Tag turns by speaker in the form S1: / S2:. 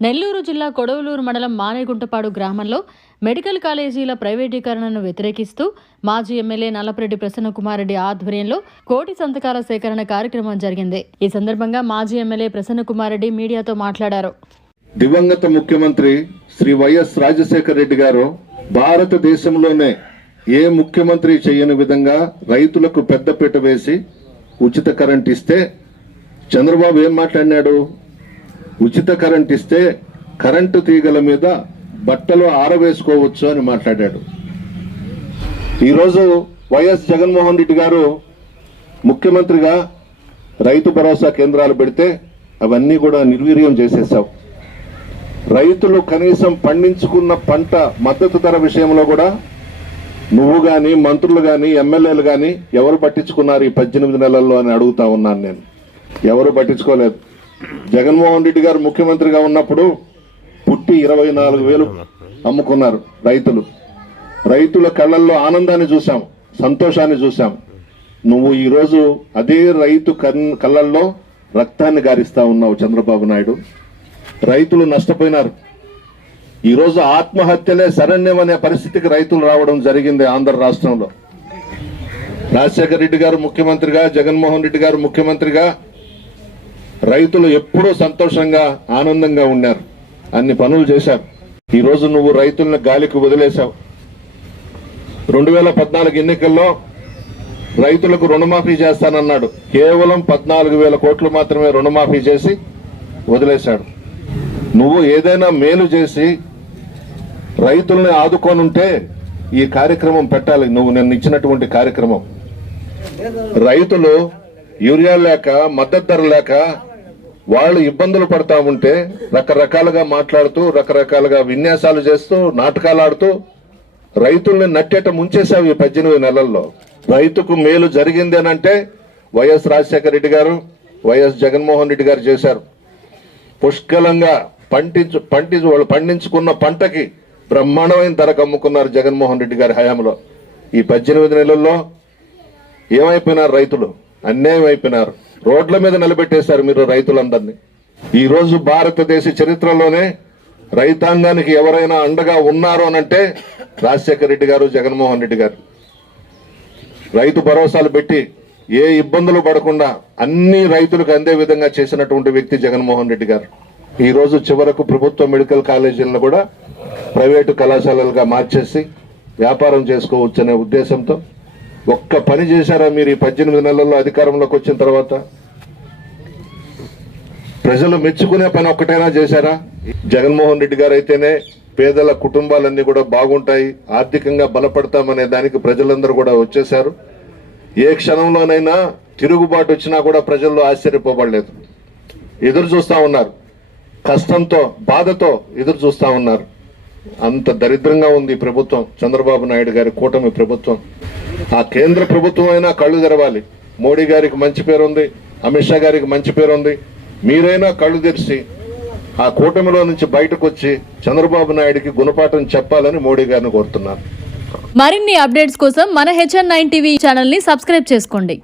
S1: నెల్లూరు జిల్లా కొడవలూరు మండలం మానేగుంటపాడు గ్రామంలో మెడికల్ కాలేజీల ప్రైవేటీకరణను వ్యతిరేకిస్తూ మాజీ ఎమ్మెల్యే నల్లపరెడ్డి ప్రసన్నకుమారెడ్డి ఆధ్వర్యంలో కోటి సంతకాల సేకరణ కార్యక్రమం జరిగింది. ఈ సందర్భంగా మాజీ ఎమ్మెల్యే ప్రసన్నకుమారెడ్డి మీడియాతో మాట్లాడారు.
S2: దివంగత ముఖ్యమంత్రి శ్రీ వైఎస్ రాజశేఖర రెడ్డి గారు భారతదేశంలోనే ఏ ముఖ్యమంత్రి చేయని విధంగా రైతులకు పెద్దపీట వేసి ఉచిత కరెంట్ ఇస్తే చంద్రబాబు ఏం మాట్లాడినాడు? ఉచిత కరెంట్ ఇస్తే కరెంటు తీగల మీద బట్టలు ఆరవేసుకోవచ్చు అని మాట్లాడాడు. ఈరోజు వైఎస్ జగన్మోహన్ రెడ్డి గారు ముఖ్యమంత్రిగా రైతు భరోసా కేంద్రాలు పెడితే అవన్నీ కూడా నిర్వీర్యం చేసేసావు రైతులు కనీసం పండించుకున్న పంట మద్దతు ధర విషయంలో కూడా నువ్వు కానీ మంత్రులు కానీ ఎమ్మెల్యేలు కానీ ఎవరు పట్టించుకున్నారు ఈ పద్దెనిమిది నెలల్లో అని అడుగుతా ఉన్నాను నేను. ఎవరు పట్టించుకోలేదు. జగన్మోహన్ రెడ్డి గారు ముఖ్యమంత్రిగా ఉన్నప్పుడు పుట్టి ఇరవై నాలుగు వేలు అమ్ముకున్నారు రైతులు. రైతుల కళ్ళల్లో ఆనందాన్ని చూసాం సంతోషాన్ని చూసాం నువ్వు ఈరోజు అదే రైతు కన్- కళ్ళల్లో రక్తాన్ని గారిస్తా ఉన్నావు చంద్రబాబు నాయుడు. రైతులు నష్టపోయినారు. ఈరోజు ఆత్మహత్యలే శరణ్యం అనే పరిస్థితికి రైతులు రావడం జరిగింది ఆంధ్ర రాష్ట్రంలో. రాజశేఖర రెడ్డి గారు ముఖ్యమంత్రిగా జగన్మోహన్ రెడ్డి గారు ముఖ్యమంత్రిగా రైతులు ఎప్పుడూ సంతోషంగా ఆనందంగా ఉన్నారు. అన్ని పనులు చేశారు. ఈరోజు నువ్వు రైతులను గాలికి వదిలేశావు. రెండు వేల పద్నాలుగు ఎన్నికల్లో రైతులకు రుణమాఫీ చేస్తానన్నాడు. కేవలం పద్నాలుగు వేల కోట్లు మాత్రమే రుణమాఫీ చేసి వదిలేశాడు. నువ్వు ఏదైనా మేలు చేసి రైతుల్ని ఆదుకోనుంటే ఈ కార్యక్రమం పెట్టాలి. నువ్వు నిన్న ఇచ్చినటువంటి కార్యక్రమం. రైతులు యూరియా లేక మద్దతు ధర లేక వాళ్ళు ఇబ్బందులు పడతా ఉంటే రకరకాలుగా మాట్లాడుతూ రకరకాలుగా విన్యాసాలు చేస్తూ నాటకాలు ఆడుతూ రైతుల్ని నట్టేట ముంచేశావు ఈ పద్దెనిమిది నెలల్లో. రైతుకు మేలు జరిగింది అని అంటే వైఎస్ రాజశేఖర రెడ్డి గారు వైఎస్ జగన్మోహన్ రెడ్డి గారు చేశారు. పుష్కలంగా పండించు పండించు వాళ్ళు పండించుకున్న పంటకి బ్రహ్మాండమైన ధరకు అమ్ముకున్నారు జగన్మోహన్ రెడ్డి గారి హయాంలో. ఈ పద్దెనిమిది నెలల్లో ఏమైపోయినారు రైతులు? అన్యాయం అయిపోయినారు. రోడ్ల మీద నిలబెట్టేశారు మీరు రైతులందరినీ. ఈరోజు భారతదేశ చరిత్రలోనే రైతాంగానికి ఎవరైనా అండగా ఉన్నారు అనంటే రాజశేఖర రెడ్డి గారు జగన్మోహన్ రెడ్డి గారు. రైతు భరోసాలు పెట్టి ఏ ఇబ్బందులు పడకుండా అన్ని రైతులకు అందే విధంగా చేసినటువంటి వ్యక్తి జగన్మోహన్ రెడ్డి గారు. ఈరోజు చివరకు ప్రభుత్వ మెడికల్ కాలేజీలను కూడా ప్రైవేటు కళాశాలలుగా మార్చేసి వ్యాపారం చేసుకోవచ్చనే ఉద్దేశంతో ఒక్క పని చేశారా మీరు ఈ పద్దెనిమిది నెలల్లో అధికారంలోకి వచ్చిన తర్వాత? ప్రజలు మెచ్చుకునే పని ఒక్కటైనా చేశారా? జగన్మోహన్ రెడ్డి గారు అయితేనే పేదల కుటుంబాలన్నీ కూడా బాగుంటాయి ఆర్థికంగా బలపడతామనే దానికి ప్రజలందరూ కూడా వచ్చేశారు. ఏ క్షణంలోనైనా తిరుగుబాటు వచ్చినా కూడా ప్రజల్లో ఆశ్చర్యపోబడలేదు. ఎదురు చూస్తా ఉన్నారు. కష్టంతో బాధతో ఎదురు చూస్తా ఉన్నారు. అంత దరిద్రంగా ఉంది ప్రభుత్వం. చంద్రబాబు నాయుడు గారి కూటమి ప్రభుత్వం. ఆ కేంద్ర ప్రభుత్వం అయినా కళ్ళు తెరవాలి. మోడీ గారికి మంచి పేరు ఉంది అమిత్ షా గారికి మంచి పేరు ఉంది మీరైనా కళ్ళు తెరిచి ఆ కూటమిలో నుంచి బయటకు వచ్చి చంద్రబాబు నాయుడికి గుణపాఠం చెప్పాలని మోడీ గారిని కోరుతున్నారు.
S1: మరిన్ని అప్డేట్స్ కోసం మన హెచ్ఎన్ నైన్ టీవీ ఛానల్ని సబ్స్క్రైబ్ చేసుకోండి.